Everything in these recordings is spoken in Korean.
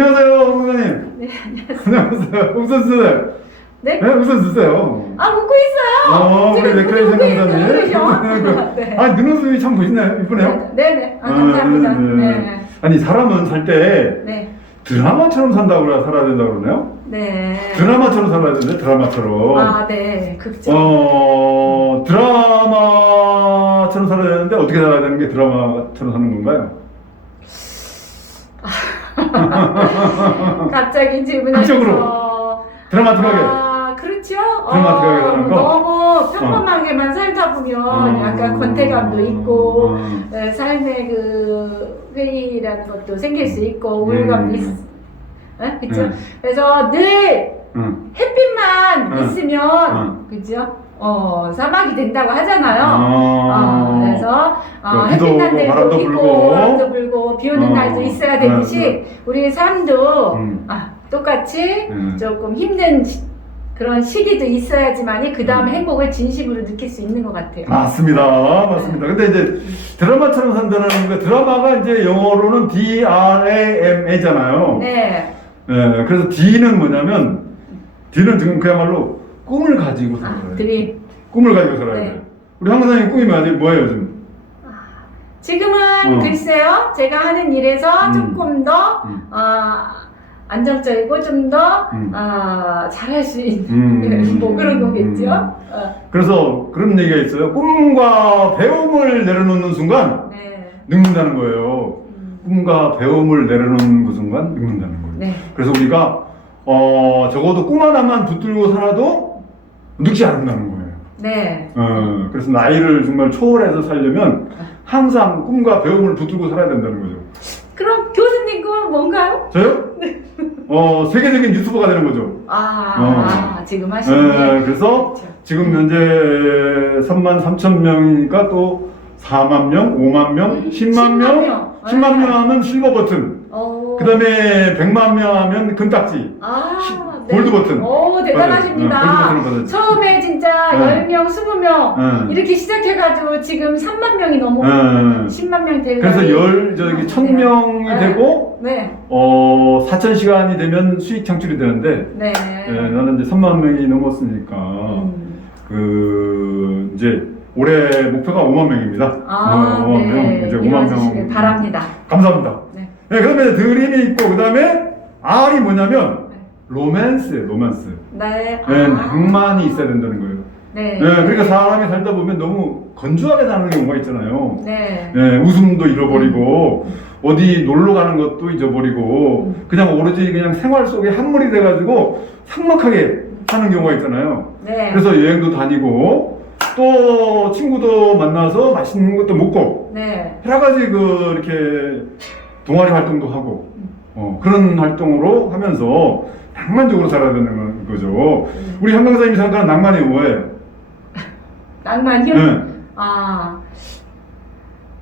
안녕하세요, 홍사님. 네, 안녕하세요. 안녕하세요. 웃음 쓰세요. 네? 네, 웃음 쓰세요. 아, 웃고 있어요. 어, 지금 눈이 그래, 웃고. 있는 네. 아, 눈웃음이 참 보시나요? 이쁘네요. 네, 네. 아, 감사합니다. 네. 아니, 사람은 살 때 네. 드라마처럼 산다고 그래, 살아야 된다고 그러네요? 네. 드라마처럼 살아야 되는데, 드라마처럼. 아, 네. 극적. 어, 드라마처럼 살아야 되는데, 어떻게 살아야 되는 게 드라마처럼 사는 건가요? 갑자기 질문하셔서. 극적으로. 드라마틱하게. 아, 그렇죠. 드라마틱하게 사는 거? 너무 평범하게만 살다 보면 어. 약간 권태감도 있고, 어. 네, 삶의 그 회의라는 것도 생길 수 있고, 우울감도 음. 있, 네? 그쵸? 음. 그래서 늘 응. 햇빛만 응. 있으면, 응. 그죠? 어, 사막이 된다고 하잖아요. 어. 어, 그래서 어, 그 비도 햇빛 날 오고 바람도 있고 불고. 바람도 불고 비 오는 어. 날도 있어야 되듯이 우리 삶도 음. 아, 똑같이 음. 조금 힘든 시- 그런 시기도 있어야지만이 그 다음 음. 행복을 진심으로 느낄 수 있는 것 같아요. 맞습니다. 맞습니다. 근데 이제 드라마처럼 산다는 게 드라마가 이제 영어로는 D-R-A-MA잖아요. 네. 예, 그래서 D는 뭐냐면 D는 지금 그야말로 꿈을 가지고 살아야 아, 돼요. 드림. 꿈을 가지고 살아야 네. 돼요. 우리 황사님 꿈이 뭐예요? 뭐예요, 요즘? 지금은 어. 글쎄요, 제가 하는 일에서 음. 조금 더 음. 어, 안정적이고 좀더 음. 어, 잘할 수 있는 음. 뭐 그런 거겠죠. 음. 어, 그래서 그런 얘기가 있어요. 꿈과 배움을 내려놓는 순간 네. 늙는다는 거예요. 음, 꿈과 배움을 내려놓는 그 순간 늙는다는 거예요. 네. 그래서 우리가 어 적어도 꿈 하나만 붙들고 살아도 늙지 않는다는 거예요. 네. 어 그래서 나이를 정말 초월해서 살려면 항상 꿈과 배움을 붙들고 살아야 된다는 거죠. 그럼 교수님 꿈은 뭔가요? 저요? 어 세계적인 유튜버가 되는 거죠. 아, 어. 지금 하시는 게. 예, 그래서 그렇죠. 지금 현재 3만 3천 명이니까 또 4만 명, 5만 명, 10만 명, 10만 명. 10만 명 하면 실버 버튼. 어. 그 다음에 100만 명 하면 금딱지. 아, 시- 네. 골드 버튼. 오, 대단하십니다. 맞아요. 어, 골드 버튼을 받았죠. 처음에 진짜 네. 10명, 20명 예. 이렇게 시작해가지고 지금 3만 명이 넘어 예. 10만 명이 되면 그래서 열 저기 천 명이 네. 되고 네, 어 4천 시간이 되면 수익 창출이 되는데 네. 예, 나는 이제 3만 명이 넘었으니까 음. 그 이제 올해 목표가 5만 명입니다. 아, 어, 5만 네. 명 이제 5만 이루어지시길 명 바랍니다. 감사합니다. 네. 네, 그다음에 드림이 있고 그다음에 R이 뭐냐면 네. 로맨스예요, 로맨스. 네. 네, 아. 낭만이 있어야 된다는 거예요. 네. 네, 그러니까 사람이 살다 보면 너무 건조하게 사는 경우가 있잖아요. 네. 네, 웃음도 잃어버리고 어디 놀러 가는 것도 잊어버리고 음. 그냥 오로지 그냥 생활 속에 한물이 돼가지고 삭막하게 사는 경우가 있잖아요. 네. 그래서 여행도 다니고 또 친구도 만나서 맛있는 것도 먹고 네. 여러 가지 그 이렇게 동아리 활동도 하고 음. 어, 그런 활동으로 하면서 낭만적으로 살아야 되는 거죠. 음. 우리 한강사님이 생각하는 낭만이 뭐예요? 낭만이요? 네. 아,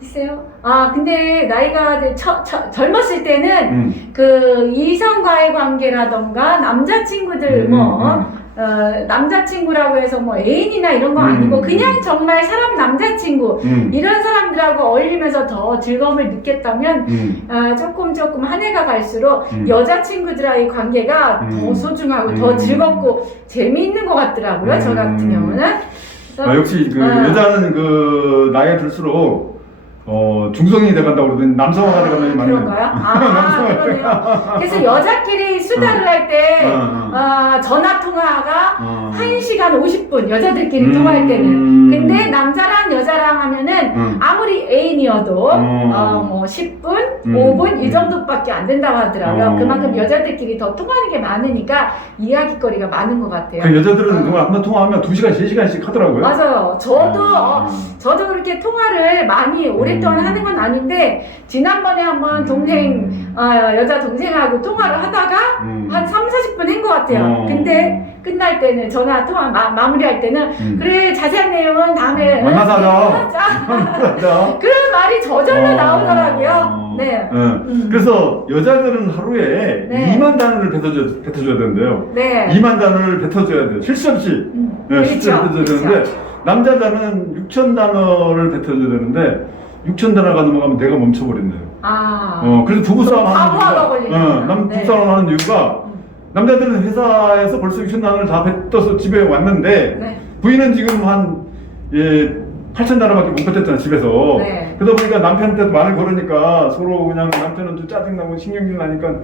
글쎄요. 아, 근데 나이가 이제 처, 처, 젊었을 때는 음. 그 이성과의 관계라던가 남자친구들 음, 뭐, 음, 어, 남자친구라고 해서 뭐 애인이나 이런 거 음, 아니고 음. 그냥 정말 사람 남자친구 음. 이런 사람들하고 어울리면서 더 즐거움을 느꼈다면 음. 아, 조금 조금 한 해가 갈수록 음. 여자친구들과의 관계가 더 음. 소중하고 더 음. 즐겁고 재미있는 것 같더라고요. 저 같은 음. 경우는. 그래서 아, 역시 그 어. 여자는 그 나이가 들수록 어 중성이 돼간다고 그러더니 남성화가 돼간다는 말이 그런가요? 아, 그러네요. 그래서 여자끼리 수다를 할 때, 어, 어. 아, 전화 통화가 어. 1시간 50분, 여자들끼리 음. 통화할 때는. 근데 남자랑 여자랑 하면은 음. 아무리 애인이어도, 음. 어, 뭐 10분, 음. 5분 이 음. 정도밖에 안 된다고 하더라고요. 어. 그만큼 여자들끼리 더 통하는 게 많으니까 이야기거리가 많은 것 같아요. 그 여자들은 어. 정말 한번 통화하면 2시간, 3시간씩 하더라고요. 맞아요. 저도, 어, 음. 저도 그렇게 통화를 많이 오 랫동안 음. 하는 건 아닌데, 지난번에 한번 동생, 음. 어, 여자 동생하고 통화를 하다가 음. 한 3, 40분 한 것 같아요. 어. 근데 끝날 때는 전화 통화 마, 마무리할 때는 음. 그래 자세한 내용은 다음에 만나서 하자. 그런 말이 저절로 어. 나오더라고요. 네. 네. 음. 그래서 여자들은 하루에 네. 2만 단어를 뱉어줘, 뱉어줘야 된대요. 네. 2만 단어를 뱉어줘야 돼요. 실수 없이. 음. 네, 실제로 그렇죠. 뱉어줘야 되는데 남자자는 6천 단어를 뱉어줘야 되는데 6천 달러가 넘어가면 내가 멈춰버린대요. 아. 어, 그래서 부부싸움 하는 바보하다 이유가, 걸리는구나. 어, 남, 네. 부부싸움 하는 이유가, 음. 남자들은 회사에서 벌써 6천 달러를 다 뱉어서 집에 왔는데, 네. 부인은 지금 한, 예, 8천 달러밖에 못 뱉었잖아, 집에서. 네. 그러다 보니까 남편한테도 말을 걸으니까 서로 그냥 남편은 좀 짜증나고 신경질 나니까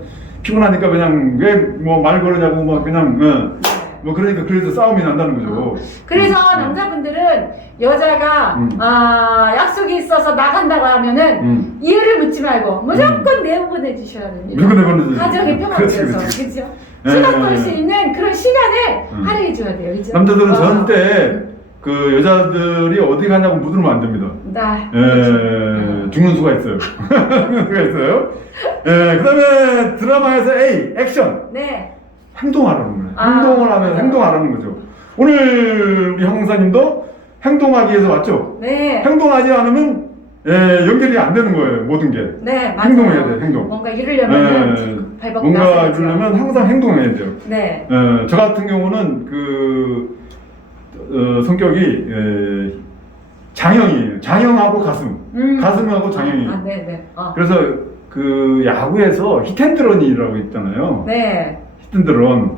피곤하니까 그냥 왜 뭐 말 걸으냐고 막 그냥, 어, 네. 뭐 그러니까 그래서 싸움이 난다는 거죠. 그래서 음. 남자분들은 여자가 음. 아, 약속이 있어서 나간다고 하면은 음. 이유를 묻지 말고 무조건 내보내 주셔야 됩니다. 누구 그렇지, 위해서 그렇지. 그렇죠? 예, 수다 예, 떨 예. 수 있는 그런 시간을 음. 할애해 줘야 돼요. 그렇죠? 남자들은 어. 절대 그 여자들이 어디 가냐고 묻으면 안 됩니다. 네. 예, 죽는 수가 있어요. 죽는 수가 있어요. 예, 그 다음에 드라마에서 A, 액션. 네. 행동하라는 행동을 하면 맞아요. 행동하라는 거죠. 오늘 우리 형사님도 행동하기 위해서 왔죠? 네. 행동하지 않으면 예, 연결이 안 되는 거예요, 모든 게. 네, 맞아요. 행동해야 돼, 행동. 뭔가 이루려면 예, 발벗 뭔가 나서야죠. 이루려면 항상 행동해야 돼요. 네. 어, 저 같은 경우는 그 어, 성격이 에, 장형이에요. 장형하고 가슴, 음. 가슴하고 장형이. 아, 네, 네. 아. 그래서 그 야구에서 히텐드런이라고 있잖아요. 네. 히텐드런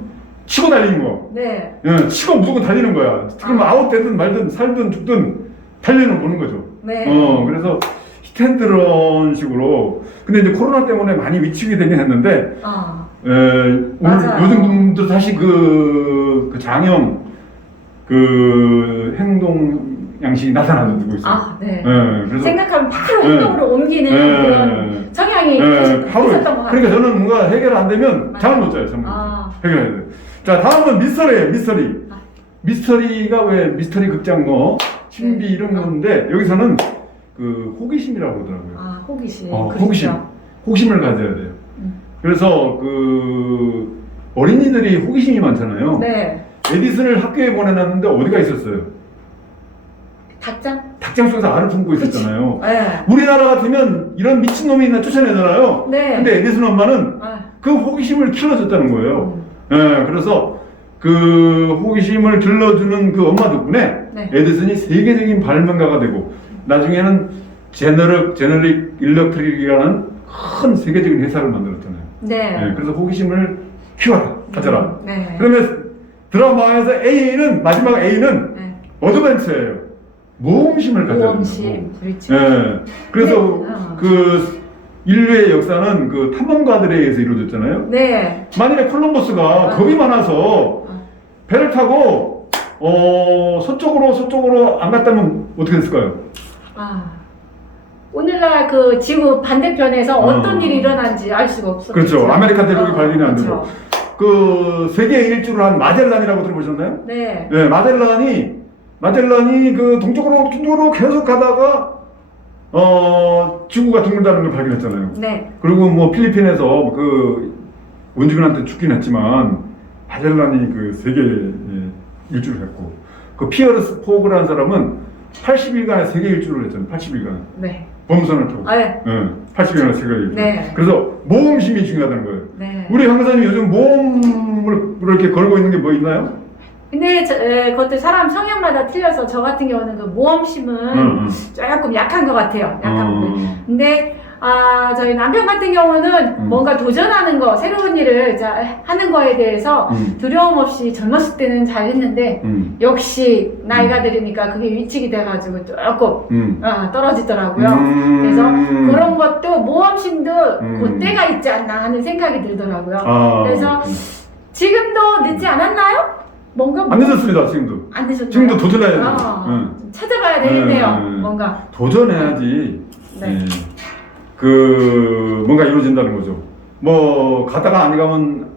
치고 달리는 거. 네. 예, 치고 무조건 달리는 거야. 그럼 아. 아웃되든 말든 살든 죽든 달리는 보는 거죠. 네. 어, 그래서 히텐드런 식으로. 근데 이제 코로나 때문에 많이 위축이 되긴 했는데 아. 맞아요. 요즘 분들 다시 그, 그 장형 그 행동 양식이 나타나고 있어요. 아, 네. 예, 그래서 생각하면 바로 네. 행동으로 옮기는 예, 그런 성향이 예, 있- 하루 있었던 것 같아요. 그러니까 저는 뭔가 해결 안 되면 잠을 못 자요. 잠을 못 아. 자요. 해결해야 돼요. 자 다음은 미스터리예요. 미스터리. 아. 미스터리가 왜 미스터리 극장 뭐 신비 네. 이런 건데 여기서는 그 호기심이라고 그러더라고요. 아, 호기심. 어, 그렇죠. 호기심. 호기심을 가져야 돼요. 음. 그래서 그 어린이들이 호기심이 많잖아요. 네. 에디슨을 학교에 보내놨는데 어디가 있었어요? 닭장? 닭장 속에서 알을 품고 있었잖아요. 네. 우리나라 같으면 이런 미친놈이 있나 쫓아내잖아요. 네. 근데 에디슨 엄마는 아, 그 호기심을 길러줬다는 거예요. 음. 예, 그래서 그 호기심을 길러주는 그 엄마 덕분에 네. 에디슨이 세계적인 발명가가 되고 나중에는 제너릭, 제너릭 일렉트릭이라는 큰 세계적인 회사를 만들었잖아요. 네. 예, 그래서 호기심을 키워라, 가져라. 네. 그다음에 드라마에서 A는 마지막 A는 네. 어드벤처예요. 모험심을 가져야 모험심. 그렇죠. 된다고. 예. 그래서 네. 어. 그 인류의 역사는 그 탐험가들에 의해서 이루어졌잖아요. 네. 만일에 콜럼버스가 아. 겁이 많아서 아. 배를 타고 어 서쪽으로 서쪽으로 안 갔다면 어떻게 됐을까요? 아. 오늘날 그 지구 반대편에서 어. 어떤 일이 일어난지 알 수가 없어. 그렇죠. 아메리카 대륙이 발견이 안 되고. 그렇죠. 그 세계 일주를 한 마젤란이라고 들어보셨나요? 네. 네, 마젤란이 마젤란이 그 동쪽으로 동쪽으로 계속 가다가 어 지구가 둥글다는 걸 발견했잖아요. 네. 그리고 뭐 필리핀에서 그 원주민한테 죽긴 했지만 마젤란이 그 세계 예, 일주를 했고 그 피어르스 포그라는 사람은 80일간의 세계 일주를 했잖아요. 80일간 네. 범선을 타고. 아, 네. 예, 80일간의 세계 일주. 네. 그래서 모험심이 중요하다는 거예요. 네. 우리 강사님 요즘 모험을 이렇게 걸고 있는 게 뭐 있나요? 근데 저, 에, 그것도 사람 성향마다 틀려서 저 같은 경우는 그 모험심은 응, 응. 조금 약한 것 같아요. 약한 어. 부분. 근데 아 저희 남편 같은 경우는 음. 뭔가 도전하는 거, 새로운 일을 자, 하는 거에 대해서 음. 두려움 없이 젊었을 때는 잘했는데 음. 역시 나이가 들으니까 그게 위축이 돼가지고 조금 음. 아, 떨어지더라고요. 음. 그래서 그런 것도 모험심도 음. 그때가 있지 않나 하는 생각이 들더라고요. 아, 그래서. 지금도 늦지 않았나요? 뭔가 안 늦었습니다 지금도 안 늦었나요? 지금도 도전해야 돼요. 아, 응. 좀 찾아봐야 되겠네요. 응. 뭔가. 도전해야지 네. 예. 그 뭔가 이루어진다는 거죠 뭐 가다가 안 가면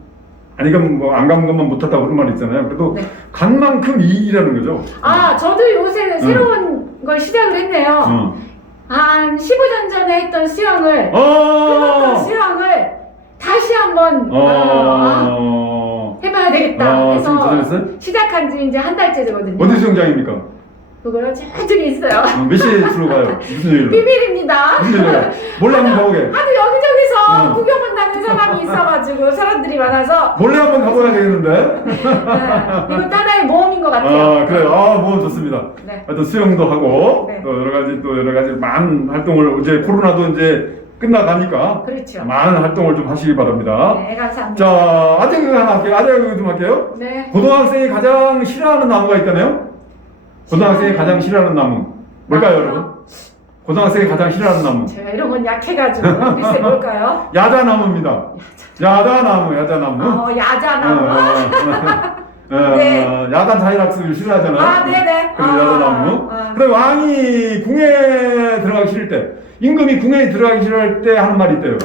아니 가면 뭐안 가는 것만 못하다 그런 말 있잖아요 그래도 네. 간 만큼 이익이라는 거죠 아, 저도 요새 새로운 걸 시작을 했네요. 어. 한 15년 전에 했던 수영을, 어. 수영을 다시 한번 아, 어. 해봐야 되겠다. 아, 지금 해서? 시작한 지 이제 한 달째 되거든요. 어디 수영장입니까? 그거요? 저쪽에 있어요. 어, 몇 시로 가요? 무슨 일로? 비밀입니다. 무슨 일로? 몰라 한번 가보게 하도 여기저기서 어. 구경 온다는 사람이 있어가지고 사람들이 많아서 몰래 한번 가봐야 되겠는데. 네, 이건 하나의 모험인 것 같아요. 아 그래요. 아 모험 좋습니다. 네. 하여튼 수영도 하고 네. 또 여러 가지 또 여러 가지 많은 활동을 이제 코로나도 이제 끝나가니까 그렇죠. 많은 활동을 좀 하시기 바랍니다. 네, 감사합니다. 자 아재 그 하나 할게요. 아재 그좀 할게요. 네. 고등학생이 가장 싫어하는 나무가 있다네요. 고등학생이 가장 싫어하는 나무 뭘까요, 아, 여러분? 고등학생이 가장 싫어하는 나무 제가 이런 건 약해가지고 글쎄 뭘까요? 야자나무입니다. 야자나무, 야자나무. 어, 야자나무. 어, 어, 어, 네. 어, 야간 자율학습을 싫어하잖아요. 아, 네네. 그래서 아, 야자나무. 아. 그다음 왕이 궁에 들어가기 싫을 때, 임금이 궁에 들어가기 싫을 때 하는 말이 있대요.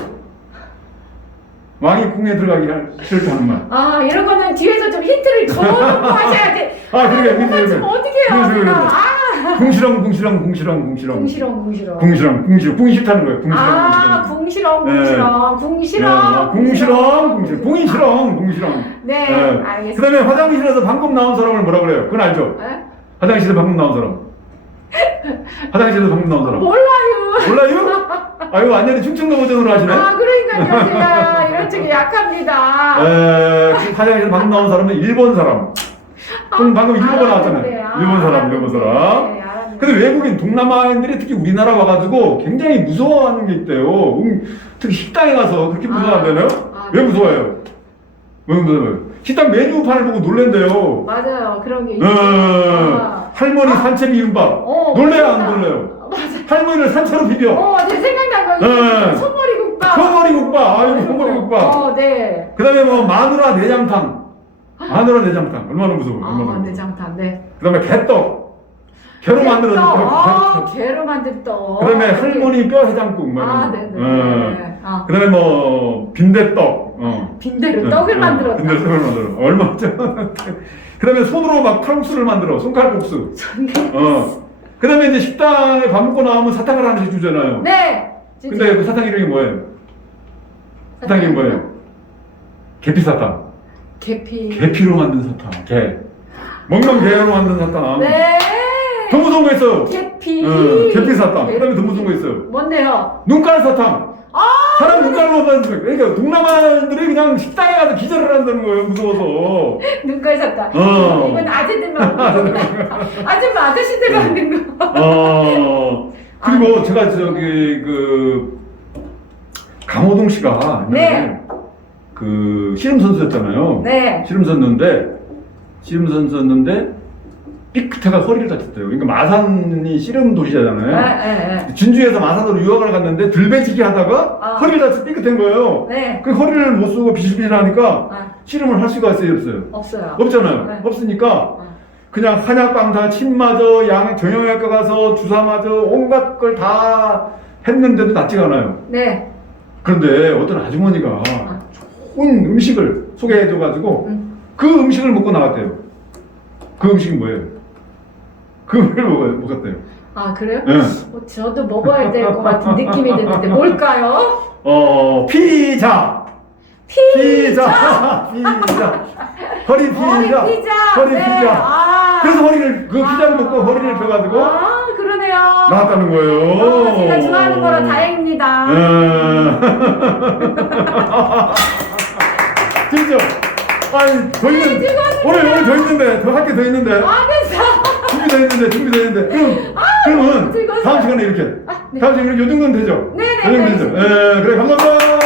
왕이 궁에 들어가기 싫을 때 하는 말. 아, 이런 거는 뒤에서 좀 힌트를 줘놓고 하셔야지. 아, 그러게, 못 그러게, 맞추면 그러게. 어떻게 해요. 아, 궁시렁, 궁시렁, 궁시렁, 궁시렁. 궁시렁, 궁시렁. 궁시렁, 궁시렁, 궁이 싫다는 거예요. 궁시렁, 아, 궁시렁. 궁시렁, 네. 궁시렁, 네, 궁시렁. 궁시렁, 궁시렁, 궁이 싫어, 궁시렁. 네, 네. 알겠습니다. 그 다음에 화장실에서 방금 나온 사람을 뭐라 그래요? 그건 알죠? 네? 화장실에서 방금 나온 사람. 화장실에서 방금 나온 사람. 몰라요. 몰라요? 아유 완전히 충청도 버전으로 하시네. 아, 그러니까요. 제가 이런 쪽이 약합니다. 에, 그 화장실에서 방금 나온 사람은 일본 사람. 그럼 방금 일본 나왔잖아요. 알았는데, 아, 일본 사람, 일본 사람. 네, 알았는데. 근데 외국인 동남아인들이 특히 우리나라 와가지고 굉장히 무서워하는 게 있대요. 음, 특히 식당에 가서 그렇게 무서워한다네요? 아, 왜 네. 무서워해요? 왜 무서워요? 식당 메뉴판을 보고 놀랜대요. 맞아요. 그런 게. 어, 아. 할머니 산채 비빔밥. 어, 놀래요, 안 맞아. 놀래요? 맞아. 할머니를 산채로 비벼. 어, 제 생각난 거 네. 소머리 국밥. 소머리 국밥. 아이고, 소머리 국밥. 어, 네. 그 다음에 뭐 마누라 내장탕. 마누라 내장탕. 얼마나 무서워. 얼마나 아, 무서워. 내장탕. 네. 그 다음에 개떡. 개로 만들어진 떡. 떡. 아. 개로 만든 떡. 그 다음에 할머니 뼈 해장국. 뭐 이런 아, 거. 네, 네. 어. 아, 그 다음에 뭐 빈대떡. 어. 빈대로 떡을 어, 만들었다. 빈대떡을 만들어. 얼마 전. 그 다음에 손으로 막 칼국수를 만들어. 손칼 국수. 어. 그 다음에 이제 식당에 밥 먹고 나오면 사탕을 하나씩 주잖아요. 네. 진짜. 근데 그 사탕 이름이 뭐예요? 사탕 이름이 뭐예요? 계피 사탕. 계피. 계피로 만든 사탕. 개. 먹는 개로 만든 사탕. 네. 거 있어요. 계피. 어, 계피 사탕. 그 다음에 더 무서운 거 있어요. 뭔데요? 눈깔 사탕. 아! 사람 눈깔로 만든 그러니까 동남아들이 그냥 식당에 가서 기절을 한다는 거예요. 무서워서. 눈깔 샀다. 어. 이건 아재들만 하는 거. 아줌마 아저씨들 하는 거. 어. 그리고 제가 저기 그 강호동 씨가 네. 그 씨름 선수였잖아요. 네. 씨름 선수인데 씨름 선수였는데 삐끗해가 허리를 다쳤대요. 그러니까 마산이 씨름 네, 도시잖아요. 네, 네. 진주에서 마산으로 유학을 갔는데 들배지기 하다가 아. 허리를 다쳐 삐끗한 거예요. 네. 그 허리를 못 쓰고 비실비실하니까 아, 씨름을 할 수가 있어요, 없어요? 없어요. 없잖아요. 네. 없으니까 아. 그냥 한약방 다침 맞아, 양 정형외과 가서 주사 맞아, 온갖 걸 다 했는데도 낫지가 않아요. 네. 그런데 어떤 아주머니가 아. 좋은 음식을 소개해줘가지고 음. 그 음식을 먹고 나왔대요. 그 음식이 뭐예요? 그 음식을 먹어, 먹었대요. 아 그래요? 예. 어, 저도 먹어야 될 것 같은 느낌이 드는데 뭘까요? 어, 피자! 피자! 피자! 허리 피자! 허리 피자. 허리 네. 피자! 아. 그래서 허리를, 그 피자를 아. 먹고 허리를 펴가지고 아 그러네요. 나왔다는 거예요. 아, 제가 좋아하는 거라 다행입니다. 음. 진짜. 아니, 더 있는, 찍었어요. 오늘, 오늘 더 있는데, 더 할 게 더 있는데. 아 됐어. 준비되어 있는데, 준비되어 있는데. 그럼, 그러면 즐거웠어요. 다음 시간에 이렇게. 아, 네. 다음 시간에 요 정도는 되죠? 네네, 요 정도는 되죠? 알겠습니다. 예, 그래, 감사합니다.